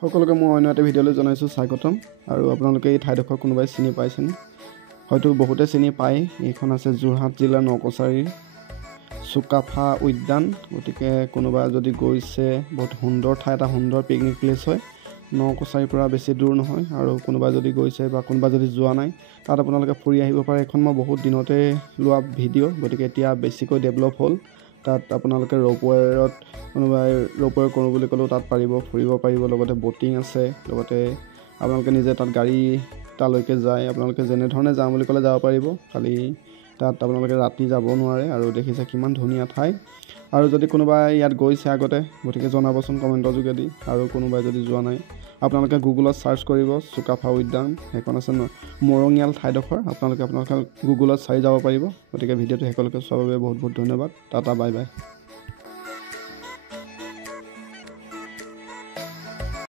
সকলোকে মই অন্য এটা ভিডিঅ'লৈ জনাইছোঁ স্বাগতম। আৰু আপোনালোকে এই ঠাইডোখৰ কোনোবাই চিনি পাইছেনে? হয়তো বহুতে চিনি পায়। এইখন আছে যোৰহাট জিলাৰ নকছাৰীৰ চুকাফা উদ্যান। গতিকে কোনোবা যদি গৈছে, বহুত সুন্দৰ ঠাই, এটা সুন্দৰ পিকনিক প্লেচ হয়। নকছাৰীৰ পৰা বেছি দূৰ নহয়। আৰু কোনোবা যদি গৈছে বা কোনোবা যদি যোৱা নাই, তাত আপোনালোকে ফুৰি আহিব পাৰে। এইখন মই বহুত দিনতে লোৱা ভিডিঅ', গতিকে এতিয়া বেছিকৈ ডেভেলপ হ'ল। তাত আপোনালোকে ৰ'পৱেৰত কোনোবাই ৰ'পৱে কৰোঁ বুলি ক'লেও তাত পাৰিব, ফুৰিব পাৰিব। লগতে ব'টিং আছে, লগতে আপোনালোকে নিজে তাত গাড়ী তালৈকে যায়। আপোনালোকে যেনেধৰণে যাওঁ বুলি ক'লে যাব পাৰিব, খালি তাত আপোনালোকে ৰাতি যাব নোৱাৰে। আৰু দেখিছে কিমান ধুনীয়া ঠাই। আৰু যদি কোনোবাই ইয়াত গৈছে আগতে, গতিকে জনাবচোন কমেণ্টৰ যোগেদি। আৰু কোনোবাই যদি যোৱা নাই, আপোনালোকে গুগলত ছাৰ্চ কৰিব চুকাফা উদ্যান। সেইখন আছে মৰঙীয়াল ঠাইডোখৰ। আপোনালোকে গুগলত চাই যাব পাৰিব। গতিকে ভিডিঅ'টো সকলোকে চোৱাৰ বাবে বহুত বহুত ধন্যবাদ। Tata, bye bye.